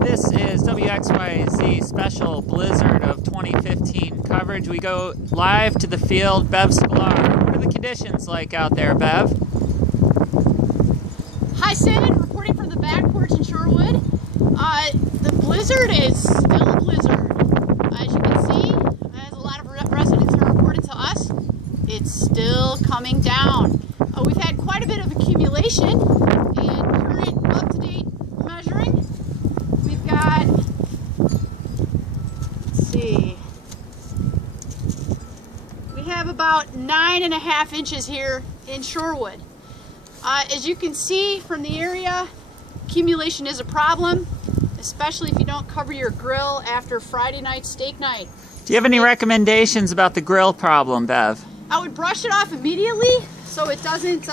This is WXYZ special blizzard of 2015 coverage. We go live to the field. Bev Sklar. What are the conditions like out there, Bev? Hi Sid, reporting from the back porch in Shorewood. The blizzard is still a blizzard. As you can see, as a lot of residents have reported to us, it's still coming down. We've had quite a bit of accumulation and current up-to-date measuring. We've got, let's see, we have about 9.5 inches here in Shorewood. As you can see from the area, accumulation is a problem, especially if you don't cover your grill after Friday night steak night. Do you have any recommendations about the grill problem, Bev? I would brush it off immediately so it doesn't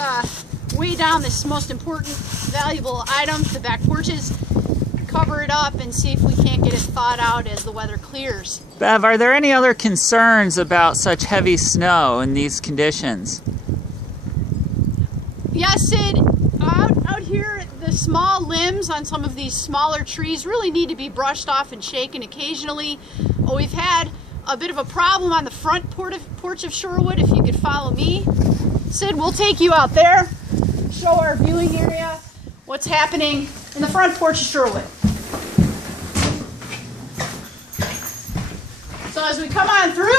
weigh down this most important, valuable item, the back porches. Cover it up and see if we can't get it thawed out as the weather clears. Bev, are there any other concerns about such heavy snow in these conditions? Yes, Sid, out here, the small limbs on some of these smaller trees really need to be brushed off and shaken occasionally. We've had a bit of a problem on the front porch of Shorewood. If you could follow me, Sid, we'll take you out there, show our viewing area, what's happening in the front porch of Shorewood. So as we come on through,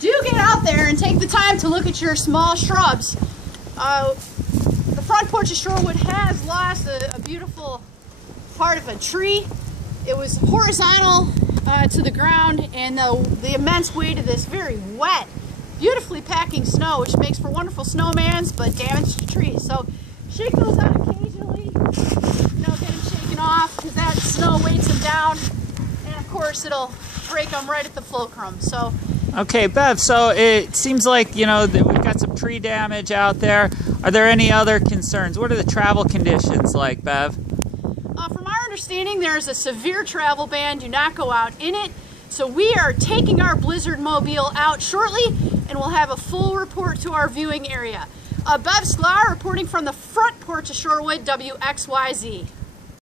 do get out there and take the time to look at your small shrubs. The front porch of Shorewood has lost a beautiful part of a tree. It was horizontal to the ground, and the immense weight of this very wet, beautifully packing snow, which makes for wonderful snowmans, but damage to trees. So shake those out occasionally, get them shaken off, because that snow weights them down, and of course it'll break them right at the fulcrum. So. Okay, Bev, so it seems like, we've got some tree damage out there. Are there any other concerns? What are the travel conditions like, Bev? From our understanding, there's a severe travel ban. Do not go out in it. So we are taking our blizzard mobile out shortly, and we'll have a full report to our viewing area. Bev Sklar reporting from the front porch of Shorewood, WXYZ.